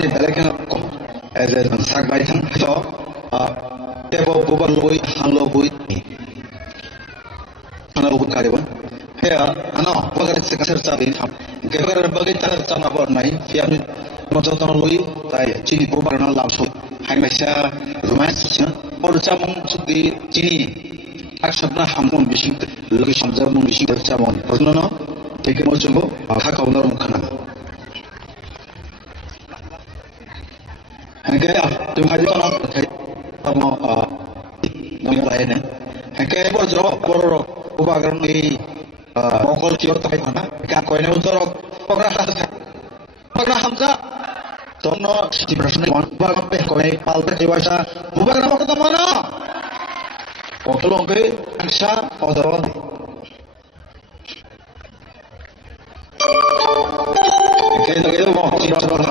Ani belakang kok, ada sak bayi kan, so, tebo bubar loi, han loi, anak bukan karyawan. Ya, anak bagai sekarang cabai, gara-gara bagai cara cara buat naik, siapa macam tahun loi, saya cini bubar nak langsung, hai macam rumah sih, orang camung suki cini, aksana hamun bising, lagi samjar mun bising camung, pernah no, tiga macam tu, hak kau nak mukana. Kaya tu hadi ko lang tamo ng lain kaya po jero poro ubagan ni bokol tiyo tayo na ka ko ne utoro pagra hamza tono si prasna ba pe ko ne pal pe wasa ubagan ko tamo na otolong ke angsa odoro kaya mo si prasna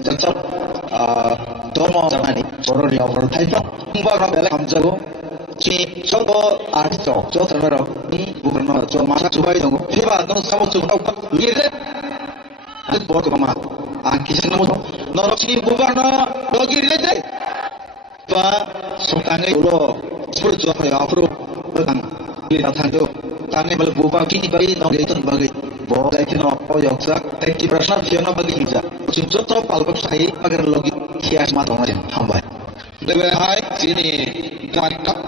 tetap tomo jangan orang dia orang Thai pun bukan bela hamzago si sobo arto so terbaru ini bukan nama so masa coba itu hebat no sama coba lihat itu buat kemana kisah nama norok si bukan bagi lihat pak sokannya ulo seperti apa ya afro tentang lihat hantu tangan berbuka kini bagi no itu bagi boleh kena yaksa tapi perasaan dia nak bagi hijau cinta top album saya agar lagi hias mata orang hamba. Lebih hai sini kakak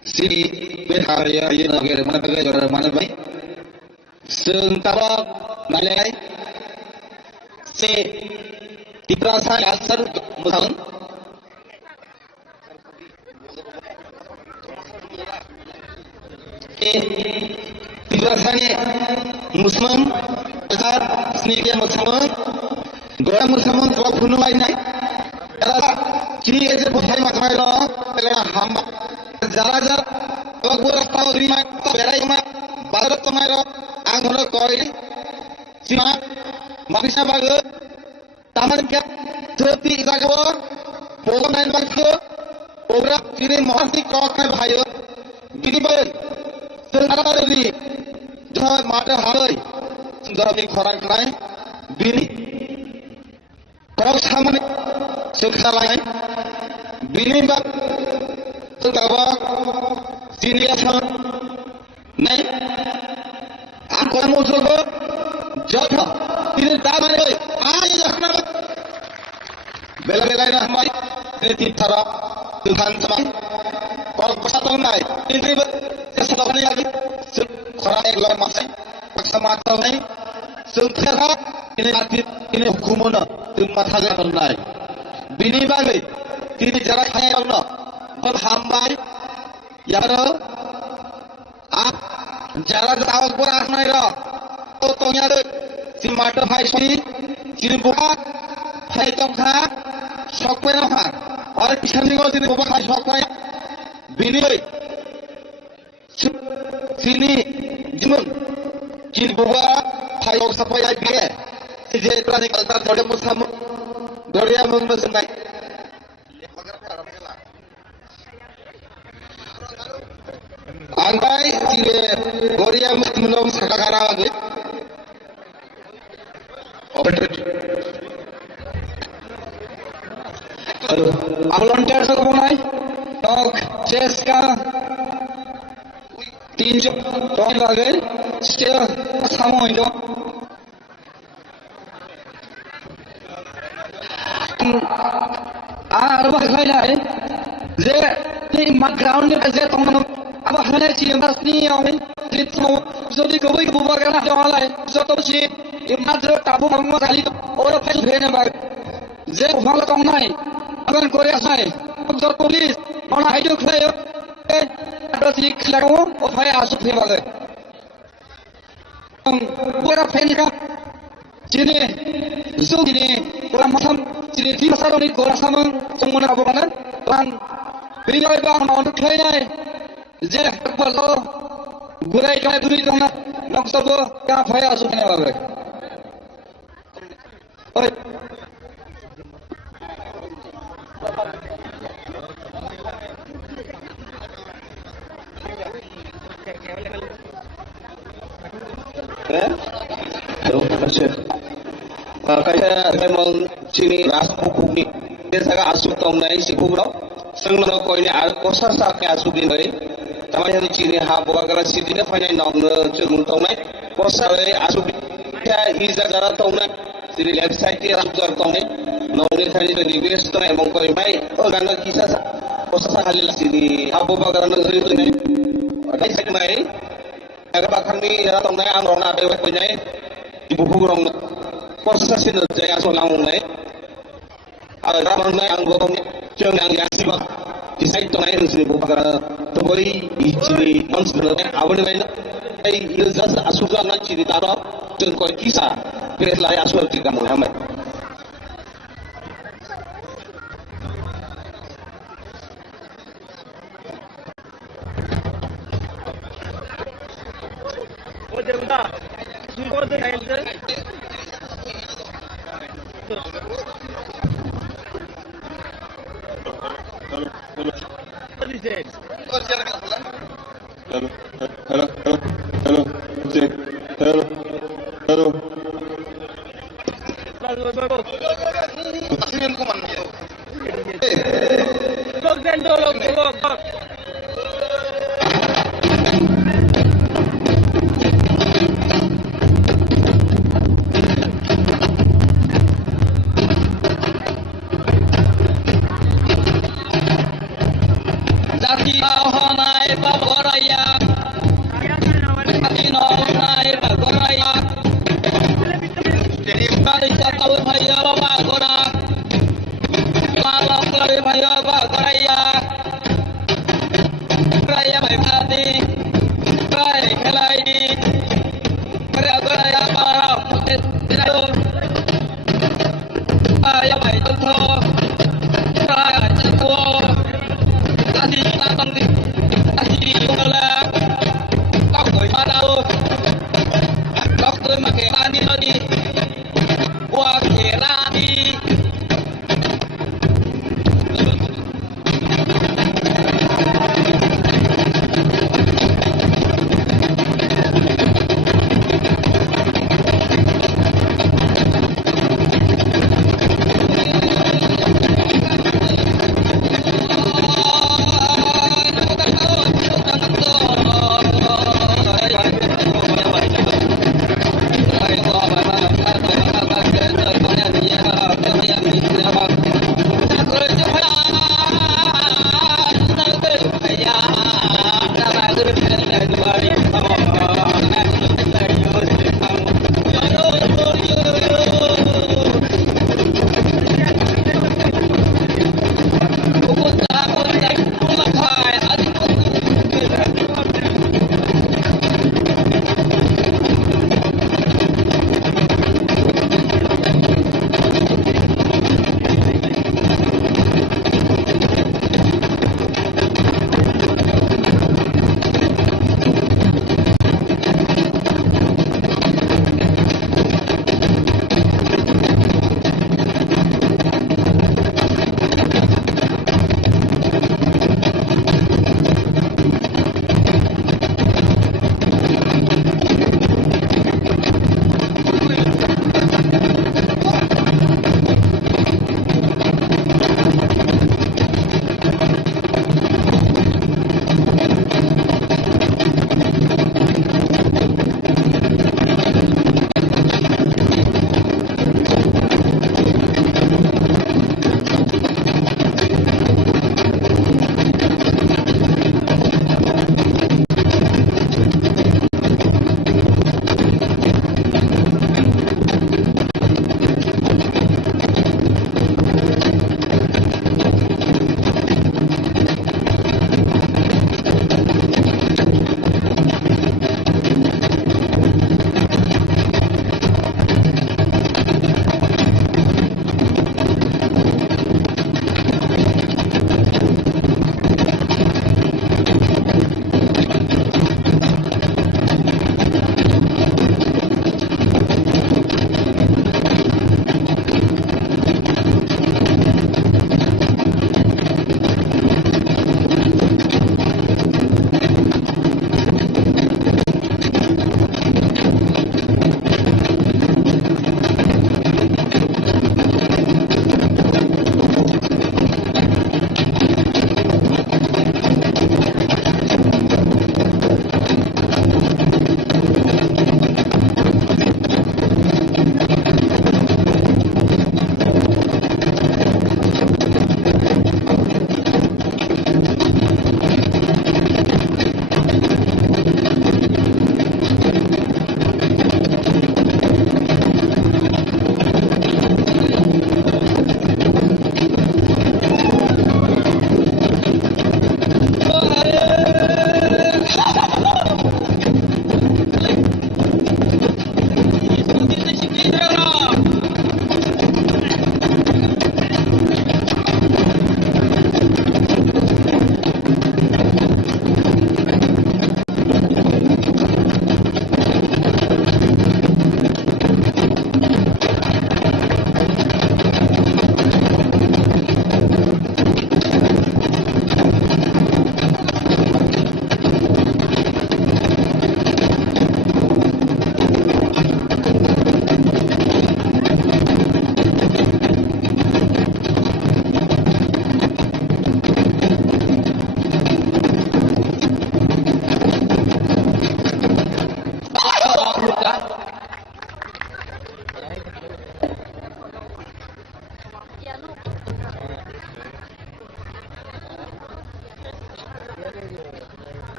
sini berkarya yang negara mana negara mana baik sentara nilai se tiprasa asar musang tiprasanya muslim asar sendiri muslim gora muslim kalau bunuh lain ada kini aja bukan macam itu kalau hamba যারা যা রাস্তা বেড়াই বাজার তোমার আঙুল কয় সীমা Manisa bug তামার ধরতি জাগাব programme nine bug programme তিনি মহাসিক কয় ভাই তিনি বলেন সেনারি যখন মাঠে হারই জমি খরাক নাই বিনি খরক সামনে শিক্ষা লাগে বিনি bug Tertawa sini asal naik aku mau coba jatuh ini tak mana ayo jangan bela-bela ini ramai ini tipsara Tuhan sama kalau bersatu naik ini sesuatu lagi orang yang luar masai paksa mata naik sekarang ini aktif ini hukumnya tempat hajar naik bini bagi ini jarak hanya Allah hambai yaro jara tawak pura asnai ro tonya de si mata phai si buka phai tongkha sokpe na pha aur pichani go si buka phai sokpe bini sini jimun si buka phai ok sapai ai ge si je trani kaltar thode musam doria mung musai Andai sini Korea belum sekarang lagi. Volunteer से कौन है? तो chess का 3 तो लगे stay सामो इधो अब खाइला है जे ini background ni kasi teman apa hanya sih yang pasti orang itu jadi kau itu bukan kerana orang lain jadi sih yang ada tabu orang kali orang pasti beri nama je orang orang lain akan Korea saya jadi polis orang hidup saya ada sih kelaku orang asuk ni bagai orang fans kan jadi so jadi orang macam jadi di masa ini Korea sama semua apa kan orang Bini kau itu orang kaya ni, jadi kalau gulai kau itu ni mana, nak sebab kau payah asuk ni apa? Oi, kaya memang sini rasa hukum ni, dia sangat asuk tong naik si kubro. Senglo ko ini kosa sa kaya sugi noi tamai hani chini ha boga kala siti na phai nom chung tong nai kosa ai asugi kya iza jara tong nai sini left side ti ram jar tong nai nom ne thani to nivesh to emong ko mai o ganga kisa sa kosa sa hali la sini ha boga kala na dhari to nai dai side mai aga bakhan ni jara tong nai ang rong na be ko nai ibu bu rong kosa sa sini jaya so lang nai aga rong nai ang go Jom yang gasih bak, kisah itu naik sini bukan topori ini mansibulnya awal ini, ini jelas asukan nak cerita apa, jom kau kisah, beres lah asukan cerita Muhammad. Oh jemda, suruh tu naik tu. What is it? Hello. Check. Hello. Pasien ko man. Log dentro, log. Nai Baboraya, Atino Nai Baboraya, Kali Katawa Maya Bagora, Malam Kali Maya Bagoraya, Raya Mati, Raya Kalaini, Raya Bara, Raya Maito, Raya Chiko, Adi Natang Di, Adi Yola, Dokter Madao, Dokter Makelani Lodi, Wakelani. Hãy subscribe cho kênh Ghiền Mì Gõ để không bỏ lỡ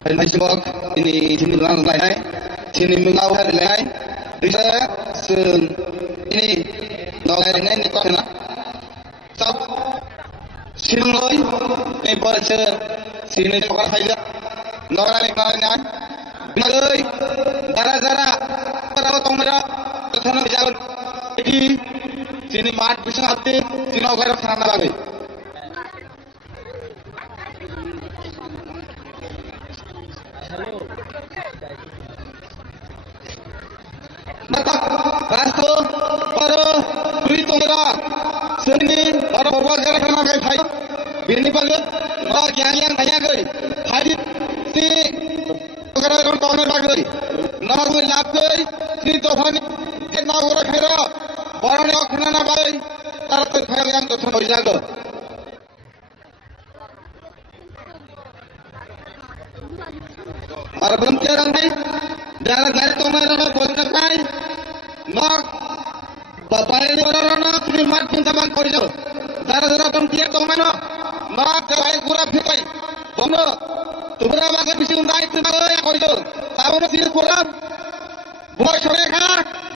Majibok ini dibilang lain, sini mengawal lain, bisa ini lainnya ini kok na, sab sini loi, ini baca sini coklat saja, orang Nagay, dara-dara, para tomera, kesana jalan, ini sini mat bisa hati, sini orang sana lagi. Maka, rasto, para beri tomera, sini para bawa jalan kena gay hai, bini bagat, wah yang tanya gay, hari si अगर हम टॉर्नेट लग गई ना कोई लाभ गई नहीं तो फन कितना हो रखा है बड़ा ने खाना ना पाए तार तो खाया गया तो सब हो जाएगा और बनते रंगे जाना घर तो मैं ना बोल सकता है ना बापारे ने बोला ना तुम्हें मार पिंता बांध पड़ जाओ दारा दारा बनते तो मैं ना जब आई पूरा फिर गई बोलो तुम्हारा वाला किसी उन्दा इतना या कोई तो ताऊ ने सिर्फ बोला बोल छोड़े खा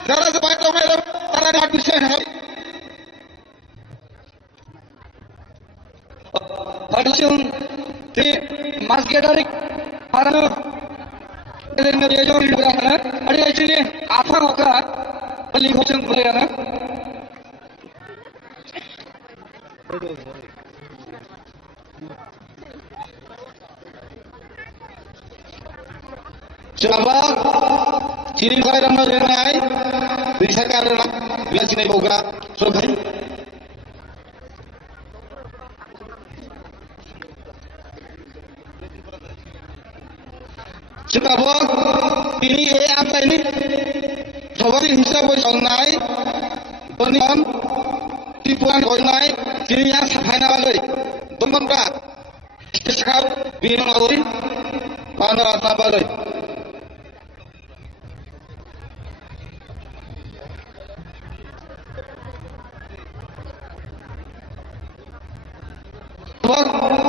जरा से बात तो मैं तारा डाट पीछे है Padahal di masjid dari para dengan dia jauh di belakang, ada sini apa maka beli hotel beli ana. Coba kini kau ramai ramai bisa karena biar sini boga sobat. Coba ini apa ini? Coba hisab boleh penipuan tipuan boleh kini yang sana lagi. Teman tak sekarang bina lagi mana apa lagi?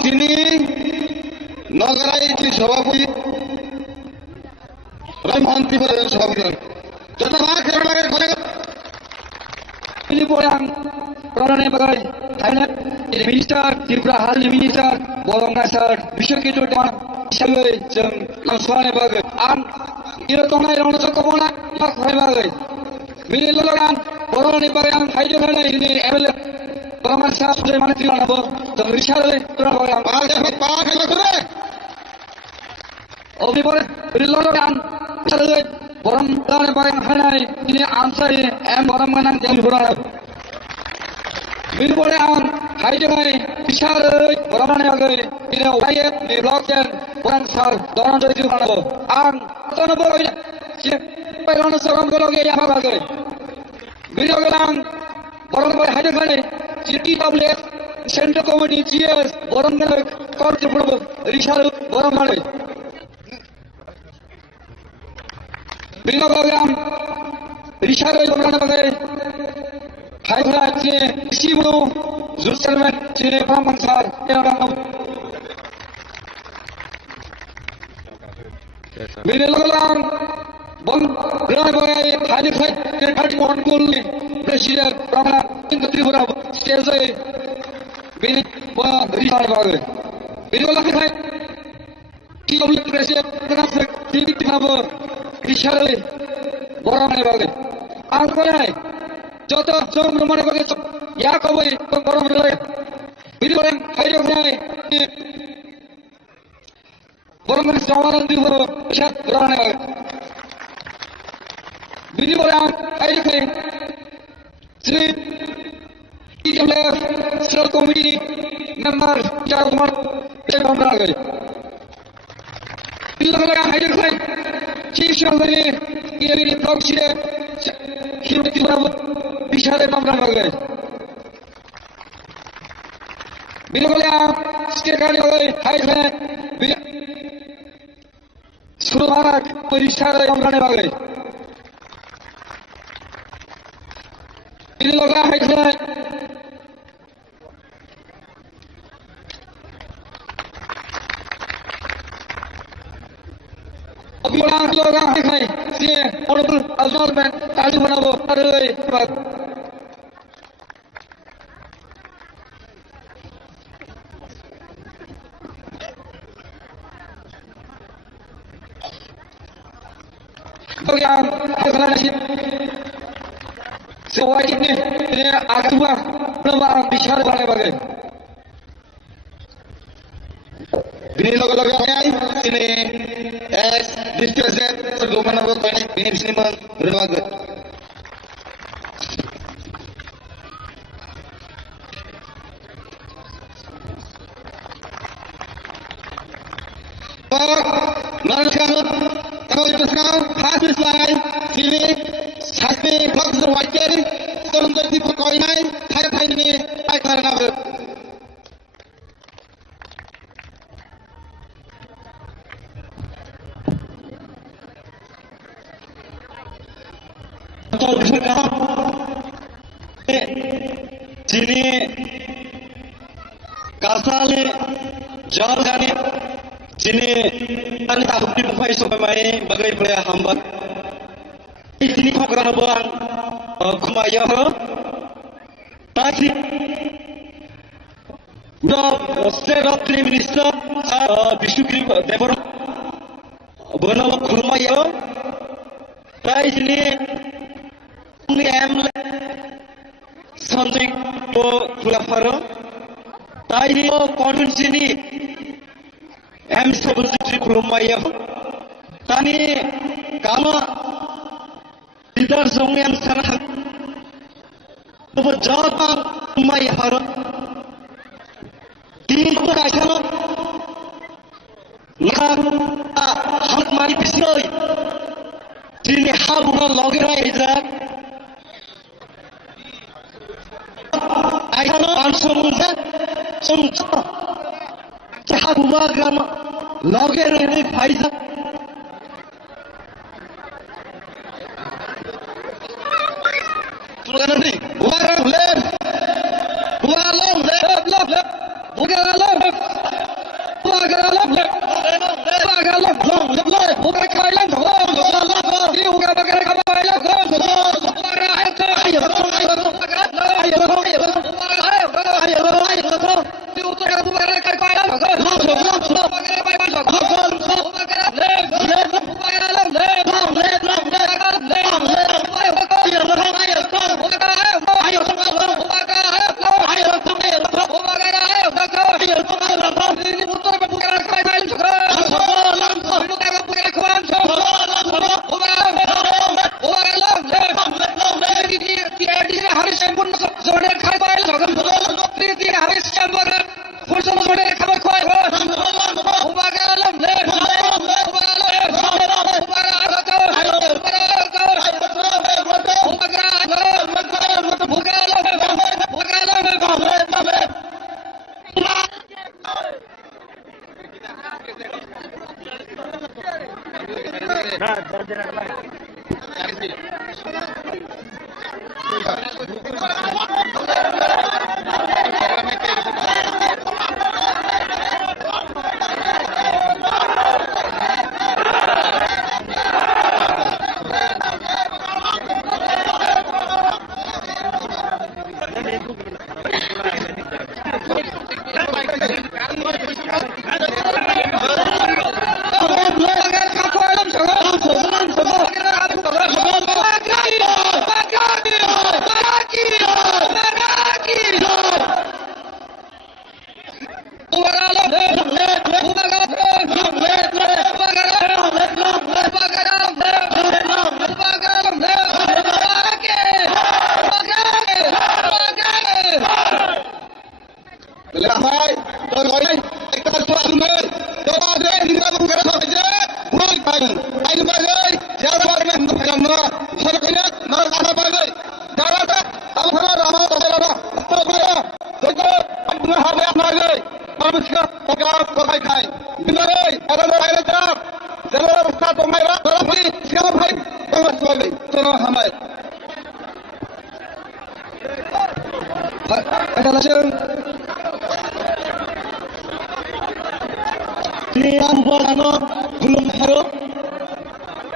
Kini negara itu sahwapi, Ramanti pada sahwapi. Jatuh akhir lagi kerja. Ini orang yang bagai, Thailand, minister, Tripura hal minister, bolong nasar, bisa kita doa, sebagai langsung bagai. Ini tongkai orang sekolah, nak bagai. Bila orang bolong ni bagai yang Thailand ini available. Paman sahab sudah mana tidak ada, tapi risau orang orang. Pakai macam Obi boleh riloran, sahaja orang orang bayang hanai ini ansar ini orang menang jadi orang. Bila boleh hai jangan risau orang yang agak ini wajib di blockchain orang sahab orang jadi orang. Tuan boleh siapa orang seorang kalau dia yang agak. Bila orang boleh hai jangan CTWF Central Committee GS orang yang kau cuba risau orang mana? Bila orang risau orang bagai, hai berat je simu Zulsalman je pamansar orang. Bila orang bang bagai hari hari montul presiden orang itu Tripura stage bila risau bagai. Bila orang hai kita boleh presiden dengan sedikit nama risau orang bagai. Angkau hai jatuh jom rumah bagai ya kau boleh orang bagai. Bila orang hai orang zaman itu siap orang bagai. Bila orang hai Sri TWF Central Committee member Jaguar Jaguar lagi. Bila orang hai Chief Secretary ini proxy hidup di bawah bicara member lagi. Bila orang sekali hai bila surat bicara member lagi. Ini loga hai Bilang orang hai si orang asal ben kali mana bo aduh yang hasilnya sih sewa ini agak tua belum bicara bagai ini logo ini diskusi tergolongan apa ini di sini berbagai Mereka kalau itu sekarang habis lagi ini sampai waktu wajar kalau untuk di pokok ini saya ini saya karena kalau sekarang sini kasale jalan sini ane tak bukti bukai sampai main bagai pelaya hamba. Sini kau kerana bang kumaya ho, tadi udah state of prime minister Bishukri Devar bernama kumaya ho, tadi sini ni amle santai to pulafaro, tadi konven sini sebut Sri Kumaya tani kama lidar song yang sarah to jawab Kumaya haro tin ko kaisano na hat mari bisoi jini habu logera iza aisano ansonza sonza habu grama logera ini faisa Bukan nanti, bukan lem, bukan lem, bukan lem, bukan kailan,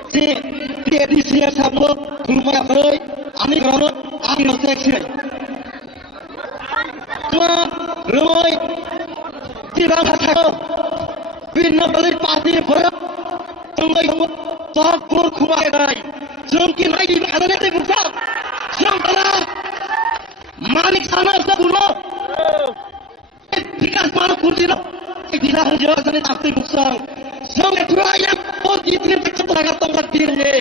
di siap sablo rumah beroi ani berano ani noteksi cuma rumah tidak ada bina balik pasti berat tunggu tak kur kumai dari mungkin lagi ada nanti bukan sementara manik sana sebulan Bikas mana kursi bisa kerja sana pasti bukan sampai berayam positif kecelakaan tongkat dirinya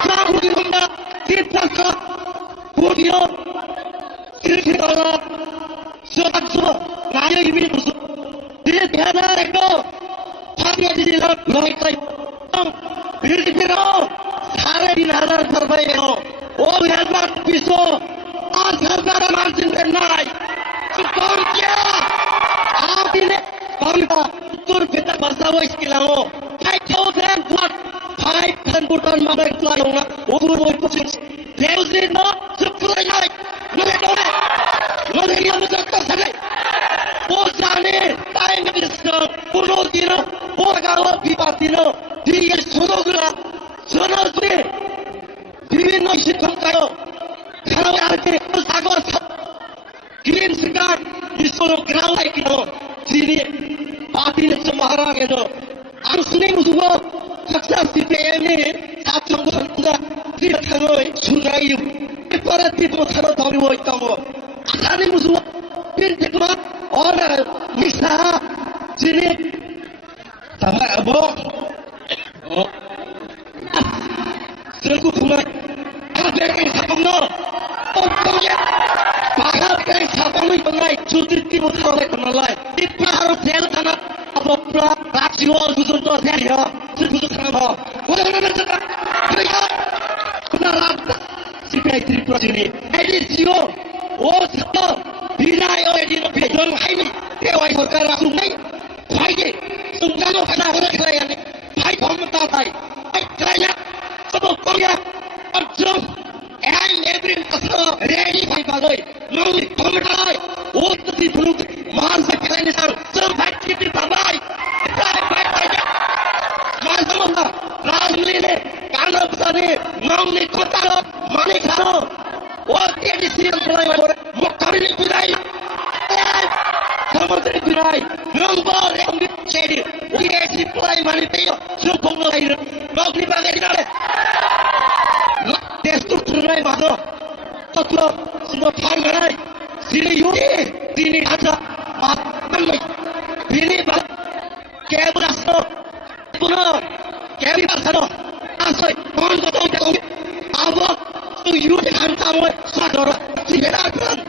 kamu di rumah kita kah kursinya kira-kira suatu naya ini musuh dia tiada reko tapi di dalam loikai kira-kira hari di dalam terbaik oh hebat bisa asal cara margin naik sekolahnya ini bangsa tur kita bahasa istilah hai children what hai kanbutan mabek lainnya ubur posisi leusin no sekolah naik nolai yang besar sana posane time bisa pulau dino porgawa bipatino dia sonogra sonogra বিভিন্ন শিক্ষকরাও খেলা আছে সাগর green cigar বিশ্বর গ্রাউন্ডে কিনো যিনি পাতিলে মারা গেল আর শুনে মুসুব সাকসেস সিপিএমে সাতসঙ্গ সঙ্গা তিরখানই সুনাইউ এরপরে তিরখানো ধরে হইতাম আসানি মুসুব তিন থেকে আর মিশা যিনি তাহলে আবো Selaku kumai, apa yang sapang no? Pokoknya, bahkan yang sapang ni pengai, cuti tipu tahu kenalai. Tipu harus jalan tanah, apa pula, rakyat susun tu saya, susun tanah. Mana mana cakap, mereka, kena rata, siapa tipu sini. Ini sio, oh siapa, binai oh ini lebih jauh ini, pewai korban langsung ni, baik, sungguh kena orang kaya ni, baik pemerintah baik, baik kaya. Pokoknya, abjad, every customer ready by bagay, no pemerintah, oh tu peluk, mahal sekali ni sar, sempat kita tambah, mahal mana, rajli ni, kalau besar ni, mau ni kota lo, mana kalau, oh tiada siapa mulai orang, mukar ni pilai, kamu teri pilai, nombor yang dicari, dia pilai mana tayo, sumpah mulai, mau ni bagai ni ada. Destur tunai mahal, taklo semua pangai, sini yuri, sini ada, mahal, sini bah, kaya berasa, puno, kaya berasa, asal, kau tahu tahu, awak tu yuri hantar moi, sadar, sini ada,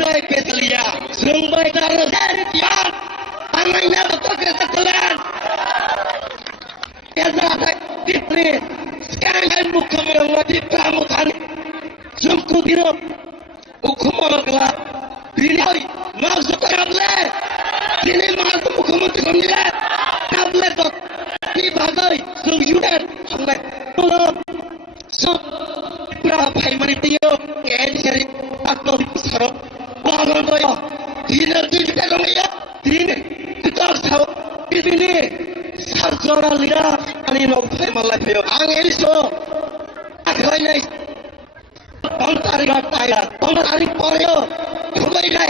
naik keselia, semua cara dari tiang, tangannya betul keselan, biasa dipri. Sekarang bukan melewati pramukaan jumku biro hukum orang biri masuk ke tablet ini masuk hukum tablet tablet tu di bagai sungguhan sampai pulau sok berapa yang menitio ini cari atau besar orang tu dinner tu kita namanya dinner kita tahu ini sarjana lihat ani nopai malah peo angin so akhirnya tarik poreo kembali dah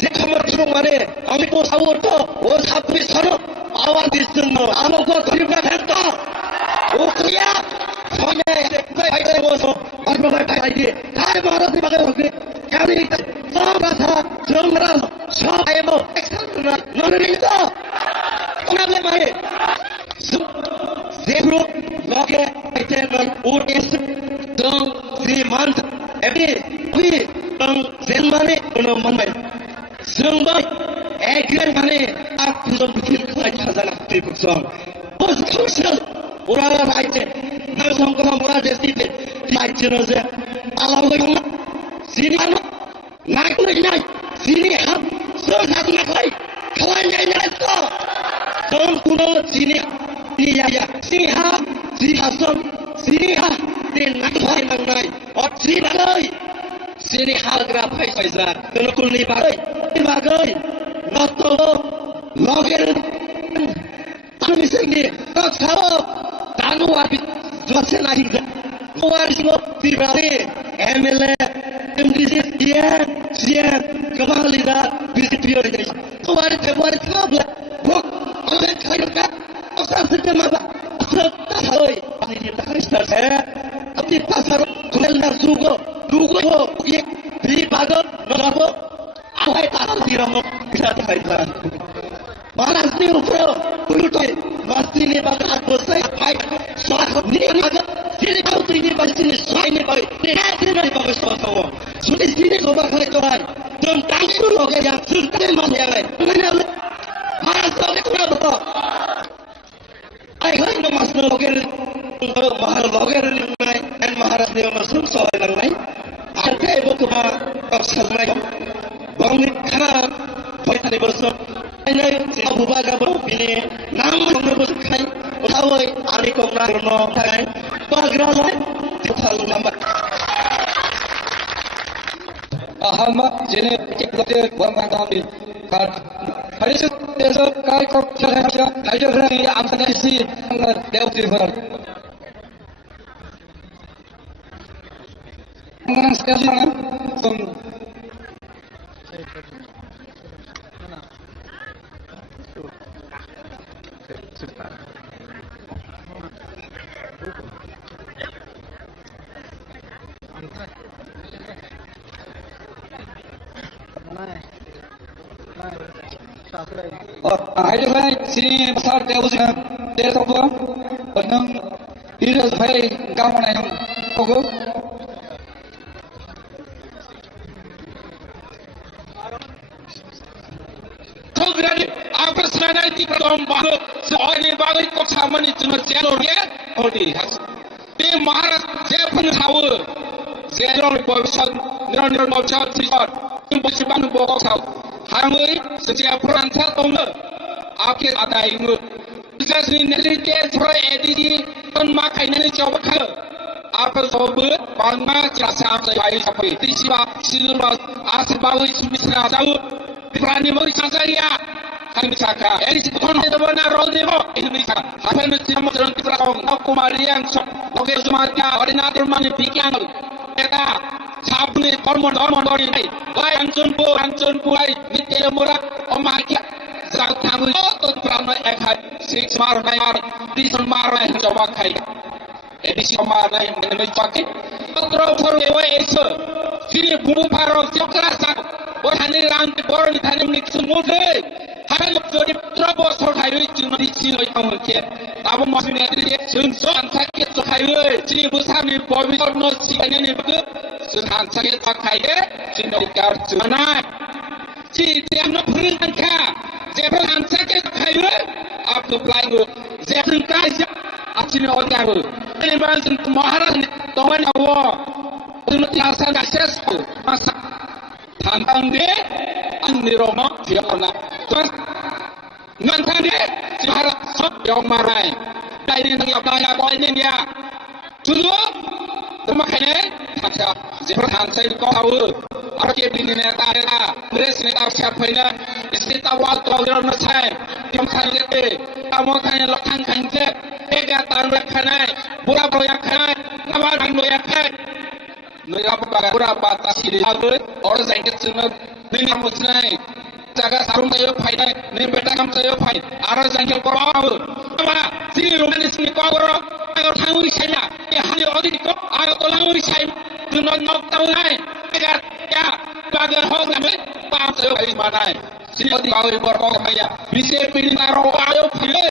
si kamar cuma mana kami tu sahur tu oh sapu sana awak di sana awak kau terima henta oh kaya soalnya baik baik bos apa baik lagi kaya barat di bagai waktu kami sama bahasa jomran saya mau ekstra nona itu kenapa mai Zebro, Loke, Etevan, Ures, Dong, Ziman, we, Dong, Zenmane, Unoman, Zumbai, Egger Mane, up to the like Hazana people song. Was crucial, Ura Raite, now some Kamura Destin, like Genoze, Alaway, Sini, night, Sini, so that's not like, Kawan, Don't pull Sini. Iya, siha som, siha, din nakai mangai, or siha sini hal grapai paisa, kalau kul ni bagai, not to, loger, kami sini, tak sahabat, Tanu wapi jose lagi ke. Luar semua pribadi MLA MDC dia kembali dah bisik prioritas. Luar Februari 13 bok oleh kaya kan asal sejam apa tahu ini tak start saya tapi pasar kemudian dugo ye di bagar nolapo awai pasar diramo kita tak ada balas ni upro puluh mesti ni bagar bosai baik soal ni bagar ini kau tu ini pasti ni soal ni baik ni bagar soal sudah sini kau bakal tuan dan tangsu loga yang sudah mana yang lain mana Maharashtra ni kenapa? Ay kan masuk loger ni naik dan Maharashtra ni masuk soal yang lain. Ada ibu kuma kapsal naik bangun kana banyak ni bersama. Ini Abu Bakar ini nama yang bersama. Utawai hari kongna berno tangai bagra lain total nama. Ahama jenis kita bukan kami. hari itu kali kau cakap aja orang yang ambil isi lewat river. Orang sekarang Ada banyak sini besar teusnya desa apa, orang ini sampai kamu yang kau berani apa senada itu kalau baru soal ini baru kau sama ni cuma jalur dia, oh dia, dia Maharashtra dia pun tahu, jalur berbesar, jalur berbesar besar, ini bersih bokok tahu. Hamui setiap perantau tunggu, akhir ada ingat. Jika sendiri dia serai edisi, kan makai nanti coba kau. Apa sobat, bangga jasa apa bayi sampai. Tisiba, siapa asal bawa sumisra tahu. Berani mereka saya, kami cakap. Edisi tuan itu benar role demo Indonesia. Apa yang mesti kamu terus terang? Aku Marian, oke semuanya. Ordinator mana pikiran? Kita sabun hormon dari ini. Wah ancun pulai mitel murah omakia. Saat kamu itu pernah ekhat six marah, diesel marah yang coba kaya. Edisi marah yang mencapai. Terus perlu itu. Sini bumbu paro siapa rasa? Wah hari rantai boran hari ini semua deh. Hari itu terus terkait cuma di sini yang mungkin. Tapi maksudnya dia sentuhan sakit terkait. Sini besar ni bobby korno sini ni betul. Sentuhan sakit terkait. Sini dikar mana? Sini dia nak perintah. Jangan sakit terkait. Aku pelajur. Jangan kasih. Sini orang tu. Ini bahasa Maharashtra. Tuan awak. Untuk tiasa akses masa. Tantang dia, andi Roma siapa? Tuan, nantang dia, siapa? Yang marah. Dari yang banyak kau ini dia, sudah, termakanya, macam seperti saya kau tahu, arti ini neta ada, mereka neta siapa ini? Istri awal kau orang nasai, yang kaya ke, kamu kaya lokang kaya, ega tanpa kaya, buat yang kaya, nawan yang kaya. Mereka berpura batas ini orang sakit semua ini musnah jaga sarung tayo faida ini betakam tayo faida arah sakit korang apa sini rumah ni sini korang agar tahu saya ya hari audit ko agar tolong saya tunan nak tahu naik agar ya bagai hong kami paham tayo faida mana sini audit kau berkau kaya bisa pilih naruh ayo pilih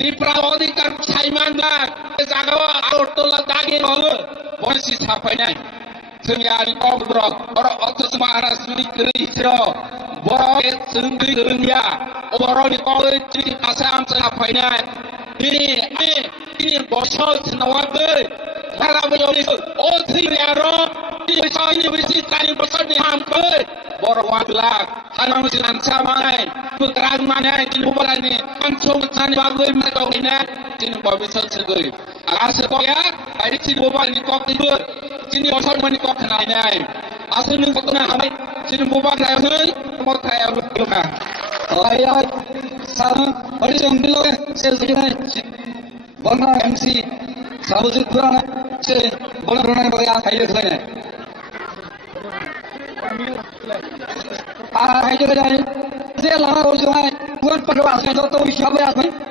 di perawati kan saya mana jaga agar tolong daging kau Polisi siapanya? Senyari kau berok, orang otak semaras negeri siro, borok sendiri dunia, borok di kau jadi asam siapanya? Ini bosol senawat ber, kalau berjoli oh siapa? Ini bersih tadi bosol di hampir, borok wabilak, hanya mesti sama putraan mana ini bukan ini, langsung sana bagus mereka ini, ini bosol segera. Asal kau ya, hari ini bukan di kau tidur, sini bosol mana kau kenal ini. Asal ni kau kenal apa? Sini bukan saya hei, mau saya lupa. Ayah, sama hari yang belum saya बना MC साबुजुल पुराना से बोला पुराना बगैर highway खड़े हैं highway जाए से लाना और जो है पूर्ण परिवार से तो विश्व में आते हैं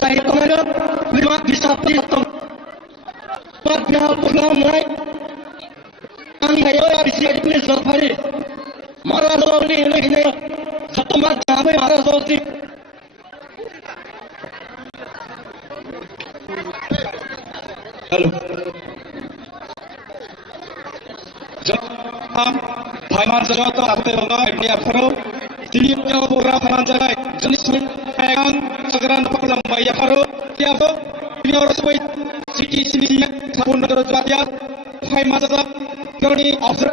dari pemerintah lima bisa dihitung pada program mulai kami ayo ya bisa dipilih safari marah soal ini satu mat kami marah soal ini halo jam Thailand sesuatu apa yang dia perlu Sininya pura panjang jenis pegang segeran pekelam bayar haru tiap ini orang sebaik sini sabun negara Jawa Hai masa kini offer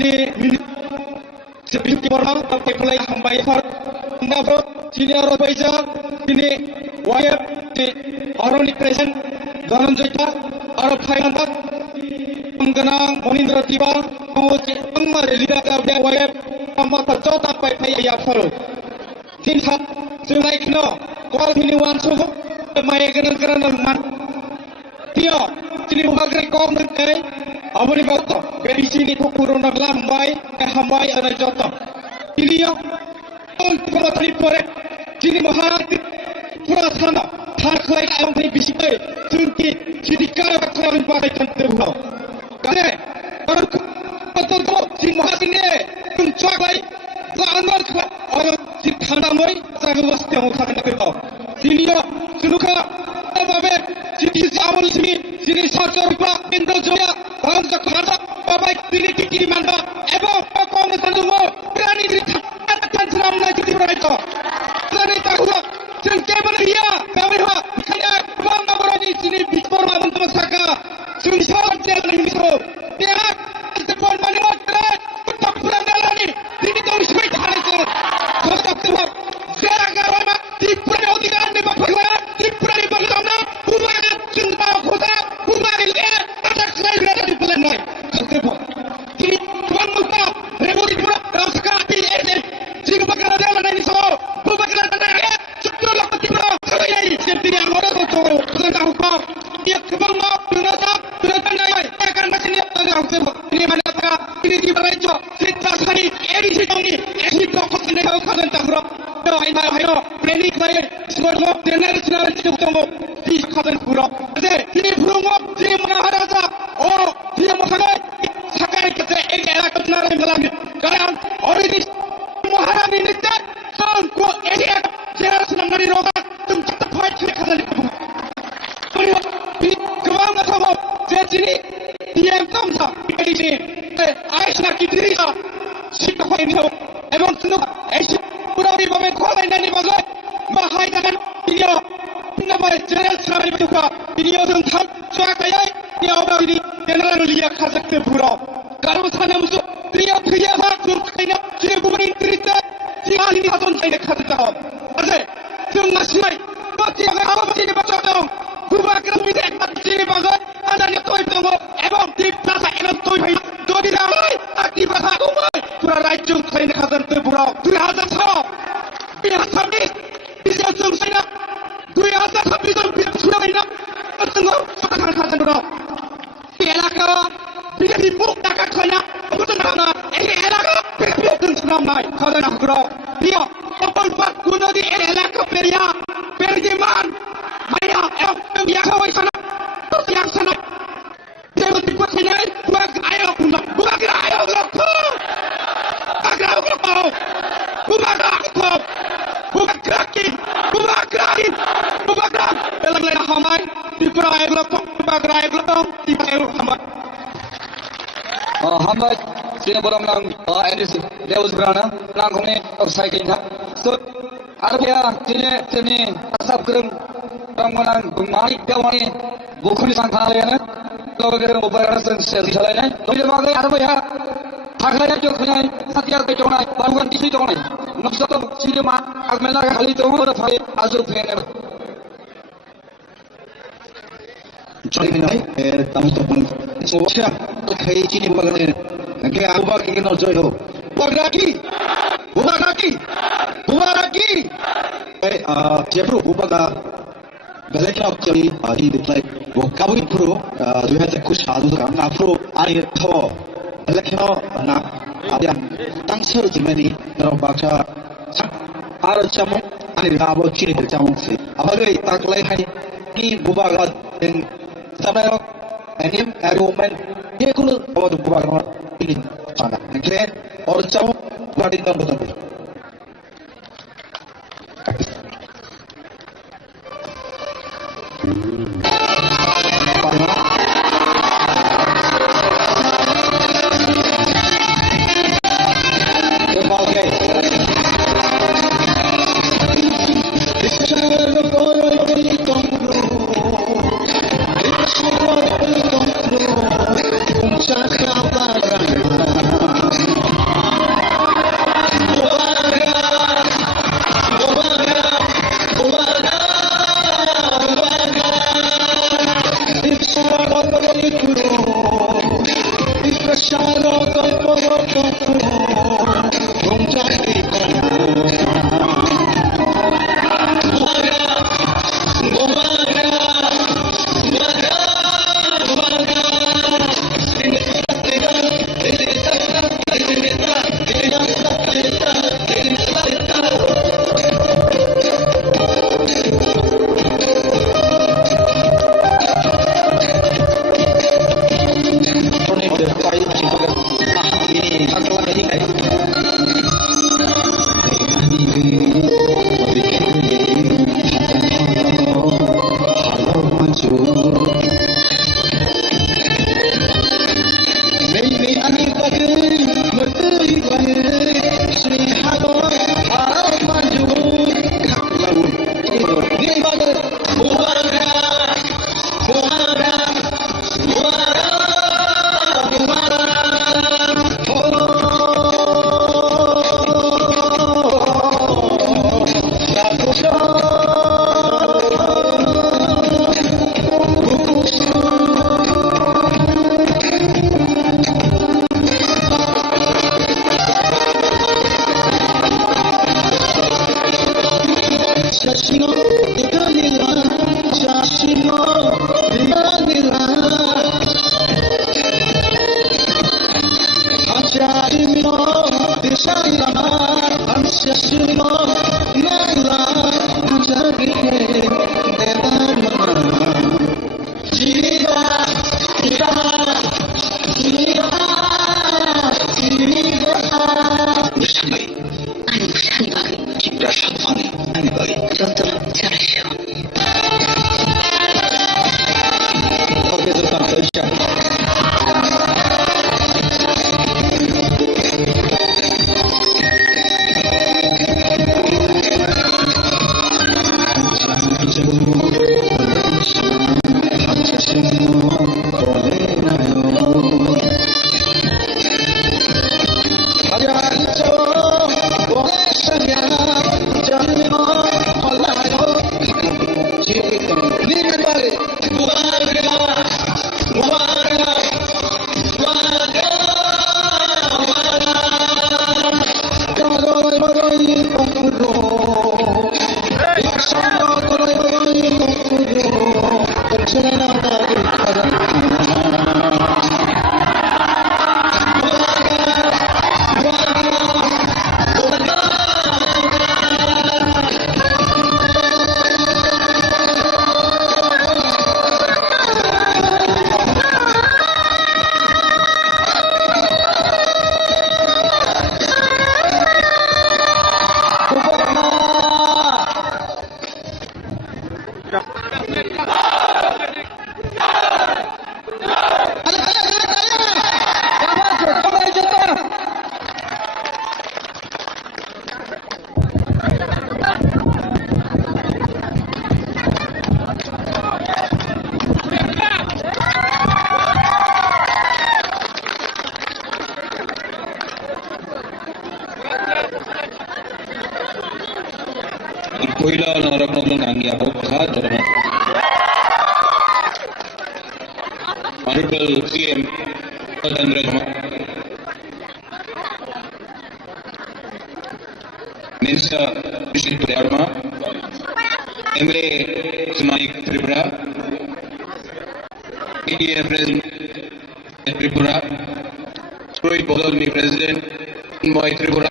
ini sebelum orang tapi mulai bayar anda bro sini orang bayar ini wire orang di present dalam cerita orang Thailand mengenang monindra tiba mau cengmar lidah dia wire mata jota pai pai ya faro tin tha sungai kno kol phini wan so mai ganan ganan man tio chini bagre kom kai abuni bato beri sini ko kurona lambai hambai ana jota ilio on pura tri pore chini maharati pura thana thar khoi ka am bisite tunki chini kara khoi pai tante bro kare to si mahasine tum choi ko anwar और सिखाना मोई सागवस्ते हो खाना करता सिनिया सुनुखा बाबे city सावन सिनी सिनी साचर रुपा इंदल जोया भाग से खाता बाबा सिनी टिकी मानता एवं कौन संदुमो प्राणी दिखा तंत्रम ना जिति बराइतो प्राणी ताहुआ सिन के बनिया बाबे हो खाना बांगा बरानी सिनी बिस्पोर मावन तो सका सिनी सावन से नहीं सो या तपोन माने मत तो पूरा डालनी सिनी तो इसमें खाने को gara-gara Tripura Udhikan di Papua, Tripura di Bagdana, Bumaga, Cinta Kota, Bumaga Lihat, ada sekali berada di Pelendai. Kenapa? Ini Tuan Musta, Republik Pura, dalam sekali ini, jika Bagdana dalam ini so, Bumaga dalam ini, setelah lakukan Tripura, kalau ini, setiap yang orang itu, tentang hukum, dia kebangga, tentang akan masih ini, tentang hukum, ini mana tak, ini di bawah itu, cerita sekali, ini pokok sendiri, kalian tak berapa. Ayo, ini saya semua dengar suara ciptamu di kanan pura. Jadi ini burung ini mengarasa. Oh, dia masalah sekarang kita ini era kebenaran berlanjut. Karena orang ini muharam ini tak kalau ini cara senang dari orang tum cepat fight kanan pura. Ini kemana kamu? Jadi ini dia yang tak di sini. Aisyah kiri sah. Siapa ini? Emang senang Aisyah. Pura di bawah kau ini ni bagai bahaya kan video nama channel channel itu kah video tentang cuaca kaya dia orang ini channel lihat khas ke pura kalau sana musuh dia sah kaya jadi bukan cerita dia ini haton saya khas tahu ada tengah siai pasti agak apa pasti dibaca dong bukan kerana tidak jadi bagai ada yang tahu itu emang di bahasa emang tahu baik dua di dalam di bahasa aku pura rajung saya khas ke pura pura ada tahu dia sampai bisa selesai dia sampai sudah tidak tengok sekarang kasan dulu dia nak dia dibuk tak kena betul mana ini elak betul sudah naik kasan aku dulu dia apa guna di elak peria pergiman maya dia kau sana yang sana dia berikut sini buat ayo buat ayo bukan Elak hamai di perai belakang, perai belakang di perai hamai. Hamai sini borong lang ini Deus berana langkungnya offside kita. So Arabia sini asap kereng bangunan bumari dewani bukan disangkanya. Kalau kereng operasi selesai. Tapi lagi Arabia Thakla जो खुना सत्या के जोना बाहुन किसी जोना नक्शा तो सीधे मां अगमेला का खाली तो और फाले आजू फेंगे Jadi tamu tamu sosial kayak ini bukan kayak apa kayak no joyo bukan lagi 제프로 오바가 Belakang Jari di Deplai Wakawi Pro 2009 사도가 앞으로 아니 더 Belakang 나 아디am 당처 지면이 너로 박사 아르차모 아니 라보 치니 들자모세 아바르이 딱라이 하니 이 부바가 된 사바요 애님 에로맨 예쿠르 어도 부바가 ini sana kira orchamo badi nomor पहिला नरकमल नाङ्गियाको खातरमा Honorable CM Pradhan Rajma Minister Vishnu Dharma MLA Sumai Tripura, PTA President Tripura, Rohit Bodolmi President Mumbai Tripura,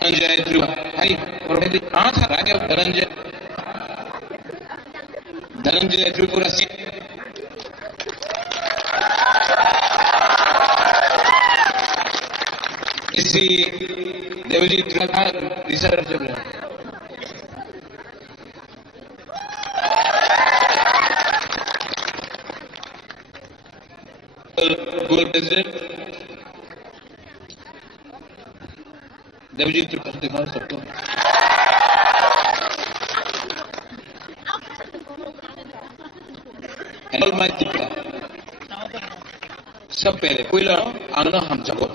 Dhananjay Tripura. Hi, कहाँ था राजा धनंजय त्रिपुरा सिंह, इसी Devji Tripura research Google President Devji Tripura दिखा सकते हो। All Tripura सब पहले कोई लड़ो आना हम जगो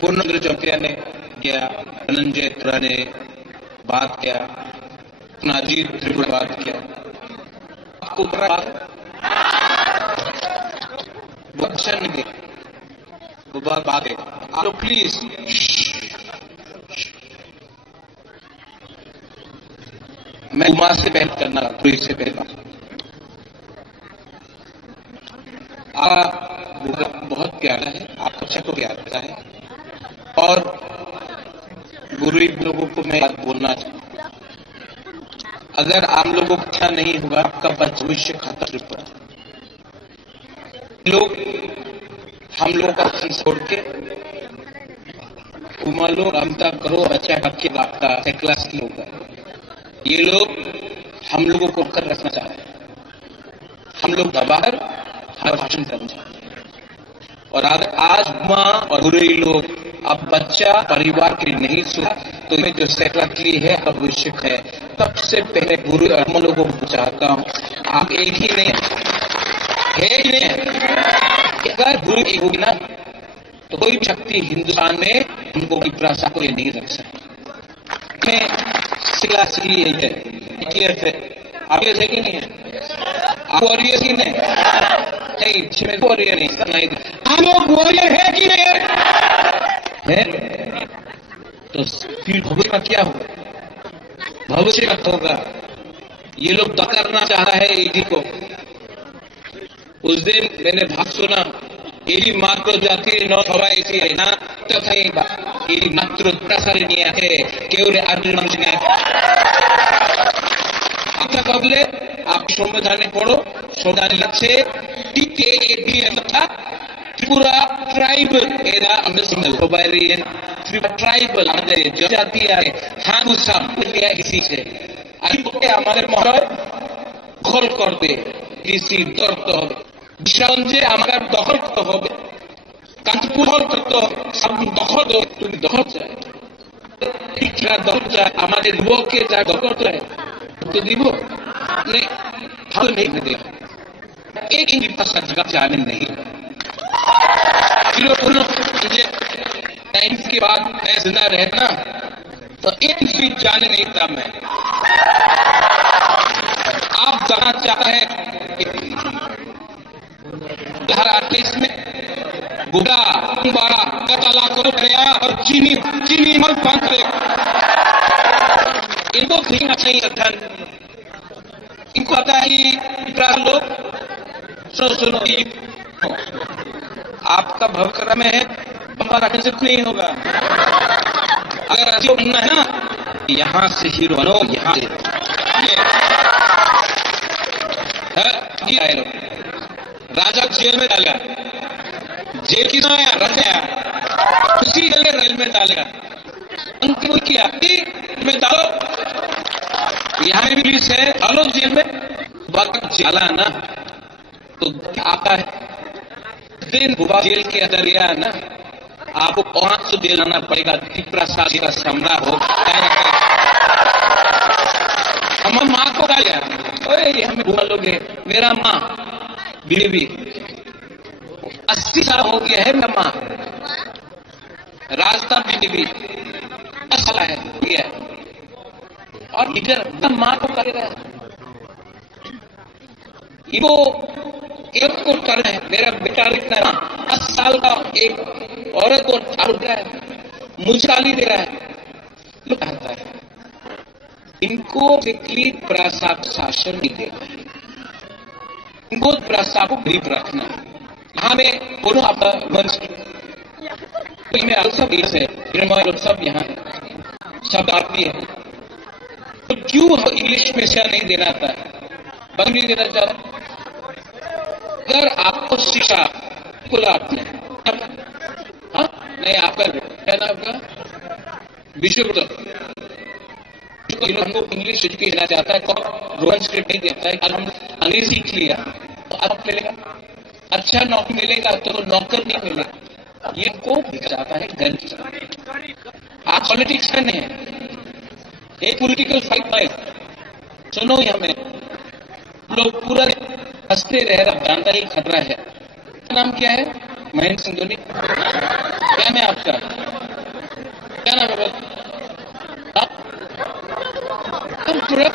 पूर्णेंद्र चौकिया ने किया, धनंजय त्रिपुरा ने बात किया, नाजीर त्रिपुरा बात किया, आपको बच्चन के बात है। आप लोग प्लीज मैं उमा से पहल करना तो इससे पहला बहुत प्यारा है, आपको सबको प्यारा है और गरीब लोगों को मैं बात बोलना चाहूँ, अगर आप लोगों को अच्छा नहीं होगा आपका भविष्य खाता त्रिपुरा लोग हम लोगों का छोड़ के उमा लोग अमिता करो अच्छा आपके बापका क्लास की होगा, ये लोग हम लोगों को कर रखना चाहते हैं, हम लोग बाहर हर भाषण करना चाहते हैं और अगर आज माँ और बुरे लोग अब बच्चा परिवार के लिए नहीं सुना तो ये जो सेक्रेटरी है भविष्य है, सबसे पहले बुरे हम लोगों को चाहता हूँ आप एक ही नहीं है ही नहीं है, अगर बुरी एक होगी ना तो कोई भी शक्ति हिंदुस्तान में उनको की प्राशा को ये नहीं रख सकती। सिला सिली है आप ये देखे नहीं है आप वॉरियर ही नहीं वॉरियर नहीं आप लोग वॉरियर है कि नहीं है तो फिर भविष्य का क्या होगा, भविष्य का होगा ये लोग करना चाह रहा है ईडी को। उस दिन मैंने भाग सुना ईडी मात्र जाती न हवाई ना तथा ईडी मात्र प्रसारिणी है केवल अर्जुन आपका कबले आप संविधान पढ़ो, संविधान लक्ष्य त्रिपुरा ट्राइबल एरा ट्राइबल जाति है किसी से हमारे महल दखल करते কৃষি দরতে হবে, বিশ্বগঞ্জে আমার দখল করতে হবে, কাঞ্চপুর করতে হবে, সব দখল তুমি দখল চাই দখল চাই আমাদের যুবককে যা দখল চাই तो দিব नहीं फल नहीं दे एक ही भाषा जगह जाने नहीं टाइम्स के बाद मैं जिंदा रहना तो एक भी जाने नहीं था मैं आप जाना चाहता है 2028 में बुढ़ा बड़ा कतला करो गया और चीनी मत बंद करे इनको खरीदना चाहिए धन इनको आता है लोग सुनो आपका भवकरा में है बम्बा रखने से नहीं होगा अगर ऐसे बनना है ना यहां से हीरो बनो यहां राजा जेल में डालेगा जेल की रखा उसी जगह रेल में डालेगा उनको किया में डालो यहाँ भी पुलिस है डालो जेल में वक्त जाला ना तो आता है दिन जेल के अंदर गया ना आपको 500 दिलाना पड़ेगा त्रिपुरा शादी का सामना हो हम माँ को डालिया हमें बुआ लोग है मेरा माँ बीवी 80 साल हो गया है मेरा माँ राजस्थान बीवी असला है और इधर माँ को करेगा वो एक को करना है मेरा बेटा लिखना 10 साल का एक औरत को डाल रहा है मुझे गाली दे रहा है, लोग कहता है इनको बेसिकली प्रशासन नहीं देना है, इनको प्रशासन को गरीब रखना है। यहाँ में बोलो आपका मंच में सब लोग सब यहाँ है, सब आदमी है, तो क्यों इंग्लिश में शिक्षा नहीं देना आता है, बंद नहीं देना चाहता? अगर आपको शिक्षा बिल्कुल आपने हाँ नहीं आपका क्या नाम आपका विश्वगुरु हमको इंग्लिश एजुकेशन देना चाहता है, रोहन स्क्रिप्ट नहीं देता है, हम अंग्रेजी सीख लिया तो अब मिलेगा अच्छा नौकरी मिलेगा, तो नौकर नहीं मिलेगा, ये को जाता है गलत। आप पॉलिटिक्स में नहीं है, एक पॉलिटिकल फाइट है, सुनो यहाँ में लोग पूरा हंसते रह रहा, जानता ही खतरा है। नाम क्या है? महेंद्र सिंह धोनी। क्या नाम है आपका? क्या नाम है? त्रिपुरा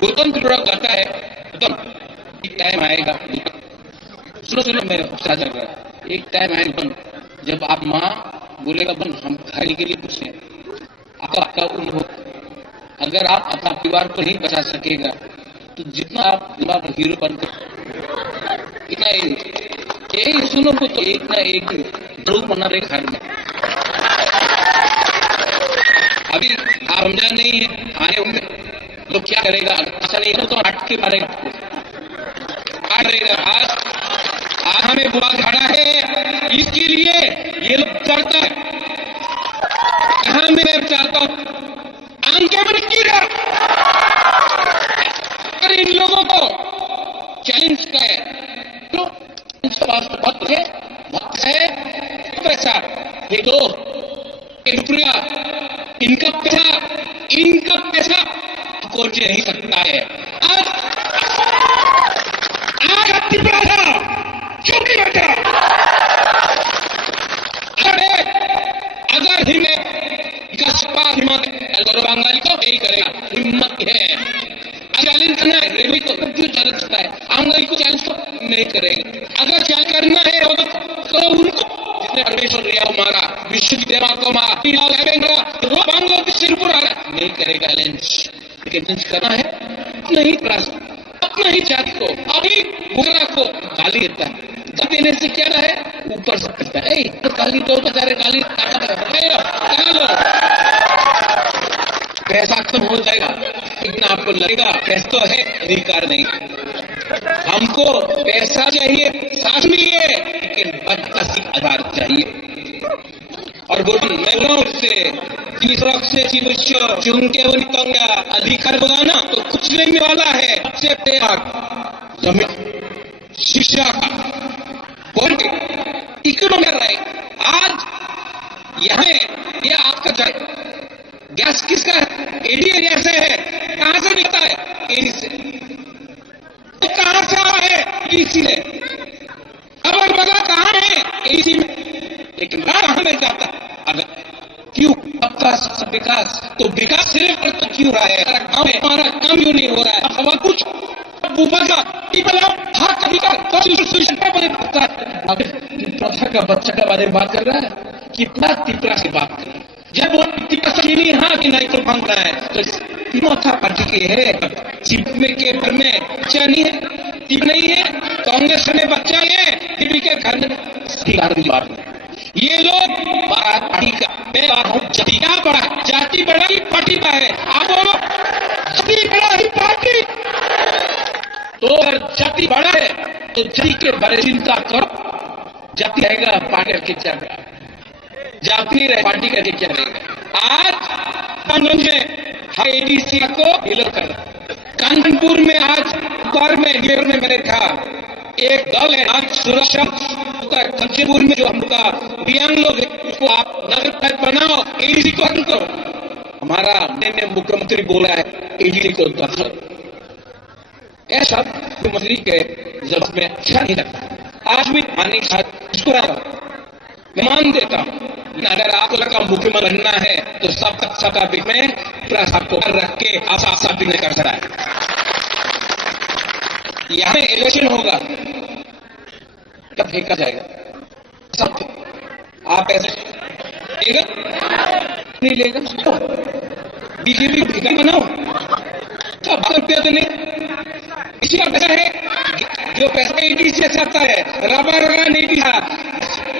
गौतम त्रिपुरा कहता है गौतम एक टाइम आएगा, सुनो मेरा उत्साह चल रहा है, एक टाइम आएगा जब आप माँ बोलेगा बन हम खाने के लिए पूछते हैं आपका अनुभव, अगर आप अपना परिवार को नहीं बचा सकेगा तो जितना आप दिमाग हीरो बन इतना एक सुनो को तो एक ना एक जरूर बना रहे घर में। अभी रमजान नहीं है, आने होंगे लोग क्या करेगा, ऐसा नहीं है तो हट के मारेगा, आज हमें बुरा खड़ा है, इसके लिए ये लोग करता है। कहा मैं चाहता हूं अगर इन लोगों को चैलेंज करें तो बहुत है पैसा देखो, रुपया इनका पैसा कोच नहीं सकता है। आज त्रिपुरा था क्यों नहीं बचा? अगर हिम्मत बंगाली को यही करेगा, हिम्मत है चैलेंज करना है, रेलवे को क्यों चैलेंज करता है, आंगली को चैलेंज को नहीं करेगा। अगर चैलेंज करना है तो उनको जिसने परमेश्वर रिया मारा, विश्वविद्यालय को मारा, त्रिपुरा नहीं करेगा चैलेंज करना है अपना ही जाति को, अभी बुरा को गाली देता है, गाली देने से क्या है ऊपर से करता है, तो गाली दो तो सारे गाली पैसा खत्म हो जाएगा, इतना आपको लगेगा पैसा तो है, अधिकार नहीं। हमको पैसा चाहिए, साथ में है, लेकिन आधार चाहिए। और मैं बोला उससे अधिकार होगा ना तो कुछ नहीं वाला है, सबसे जमीन शिक्षा का इकोनॉमी राइट। आज यहाँ ये आपका चाहिए गैस किसका है? एडी एरिया से है, कहां से मिलता है? एडी से। तो कहां से आया है? एडी ने खबर बगा कहां है? एडी में, लेकिन कहां मिल जाता? अगर क्यों आपका विकास तो विकास सिर्फ तो क्यों रहा है? गांव में हमारा काम क्यों नहीं हो रहा है? अब कुछ प्रथा का बच्चा का बारे में बात कर रहा है, कितना तीव्रता से बात कर रहा है। जब वो नहीं हाँ कि नहीं तो मांग रहा है तो पार्टी की है, में के घर में बच्चा नहीं है, नहीं है, कांग्रेस में बच्चा है, टीवी के घर में ये लोग पार्टी का क्या बड़ा जाति बड़ा ही पार्टी का है। आप बोलो जाति बड़ा ही पार्टी, तो अगर जाति बड़ा है तो जाति के बारे चिंता करो, जाति रहेगा पार्टी के क्या जाति रहे पार्टी का क्या रहेगा। आज एडीसी को विलोप कर, कानपुर में आज दोपहर में न्यूयॉर्क में मैंने कहा एक दल है आज सुरक्षा कानपुर में जो हमका दिव्यांग लोग उसको आप नगर पंचायत बनाओ, एडीसी को बंद करो। हमारा मुख्यमंत्री बोला है एडीसी को दखल, ऐसा मुख्यमंत्री के जब में अच्छा नहीं लगता। आज भी मानने के साथ इसको मैं मान देता हूं, अगर आपको लगा मुख्यमंत्री बनना है तो सबका बीच में सबको रख के आप साफ भी नहीं कर सकता है। यहाँ इलेक्शन होगा, कब फेंका जाएगा सब। आप ऐसे लेगा नहीं लेगा, बीजेपी फेंका बनाओ, सब रुपया तो नहीं, किसी का पैसा है जो पैसा ईडी से आता है, रबर नहीं दिया,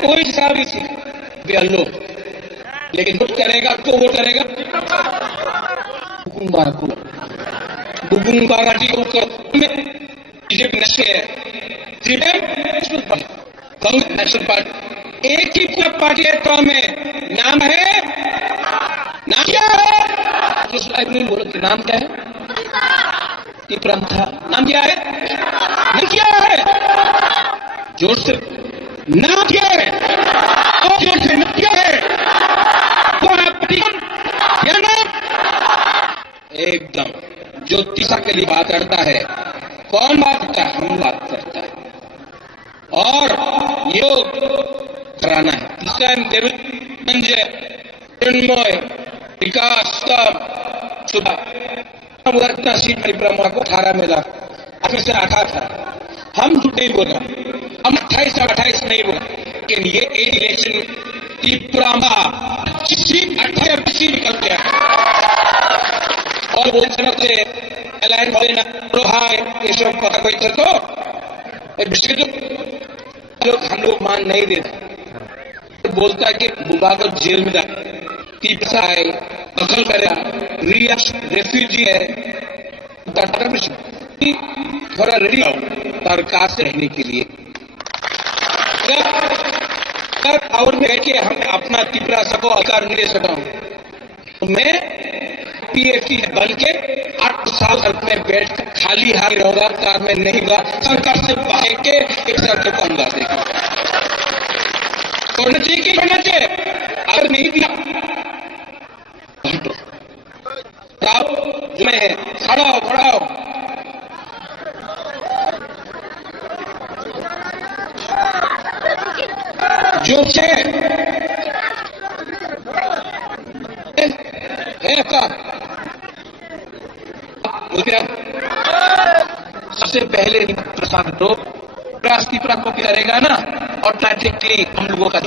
कोई हिसाब इसी लो, लेकिन वोट करेगा तो वोट करेगा बीजेपी कांग्रेस नेशनल पार्टी एक ही पार्टी है, तो में नाम है, नाम क्या है, किस लाइफ में बोलो कि नाम क्या है, त्रिपुरा था, नाम क्या है, नाम क्या है, जोर से नाम क्या है, और जोर से नाम क्या है, क्या नाम, एकदम जो तीसरा के लिए बात करता है, कौन बात करता है, हम बात करता है, और योग कराना है। इस टाइम संजय चिन्मय विकास सुबह सीट परिक्रमा को 18 मिला, 18 था, हम झूठ नहीं बोला, हम 28 नहीं बोला, लेकिन ये इलेक्शन त्रिपुरा में 28 सीट निकल गया और वो से अलायंस ये सब पता कोई तो लोग हम लोग मान नहीं देते, बोलता है कि बुबा को जेल में तीसरा है, दखल करे, रेफ्यूजी है, थोड़ा रेडी हो सरकार से रहने के लिए, और में कि हम अपना त्रिपुरा सबको अधिकार नहीं दे सका हूं, तो मैं पीएफटी बन के 8 साल में बैठ खाली हाथ रहूंगा, कार में नहीं होगा, सरकार से बाहर के एक साल के कम गा देगा, करना चाहिए कि करना चाहिए, अगर नहीं दिया जो मैं खड़ा हो जो है का सबसे पहले प्रसाद तो त्रिपुरा को करेगा ना, ऑटोमेटिकली हम लोगों का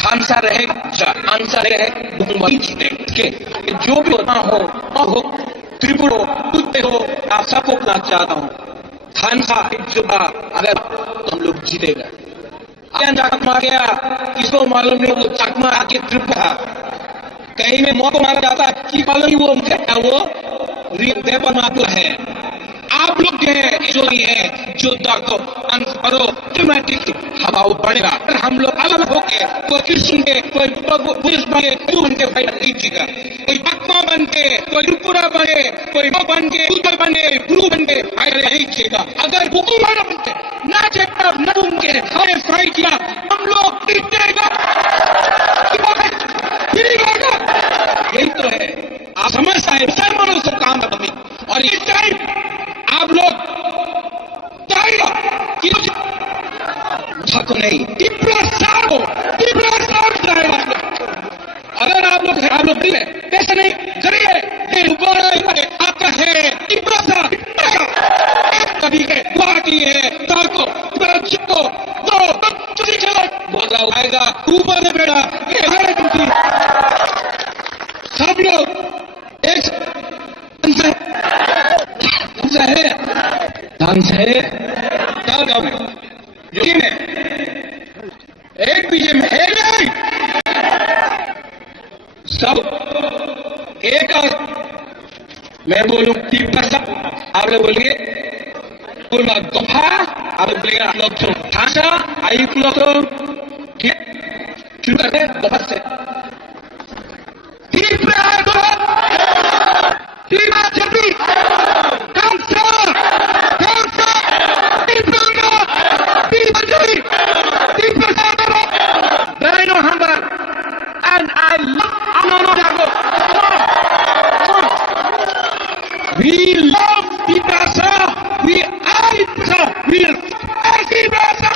थानसा रहे जो भी होना हो त्रिपुरा हो, आप सबको अपना चाहता हूँ, थानसा अगर हम लोग जीतेगा, चकमा गया किसको मालूम नहीं, वो चकमा आके त्रिपुरा कहीं में मौत मारा जाता है, कि मालूम वो वेपन है, आप लोग जो है जो को करो ऑटोमेटिक हवाओं बढ़ेगा, अगर हम लोग अलग होके कोई कृष्ण के, कोई पुलिस बने, कोई उनके भाई लीजिएगा, कोई चकमा बन के, कोई त्रिपुरा बने, कोई बन के, उत्तर बने, गुरु बन के लीजिएगा, अगर हुकूमत बनते ना चेकअप न उनके हमें फाइट किया, हम लोग जीतेगा, यही तो है, आप समझता है सर्वों से काम है, और इस टाइम आप लोग को नहीं अगर आप लोग दिल है पैसे नहीं करिए, आपका है कभी के गुवाहाटी है बोला आएगा ऊपर में बेटा, सब लोग एक ढंग है एक बीजे में है नहीं, सब एक, मैं बोलूं आप लोग बोलिए बोलना दफा, आप लोग बोलिएगा आप लोग भाषा आई लोग शुरू करते दफा से We love Vipassana. We are Vipassana. We are Vipassana.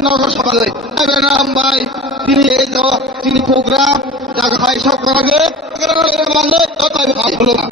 नगरसभाले Rambai তিনি এই তিনি প্রোগ্রাম জায়গায় সব করাবে মানে তথাপি হলো না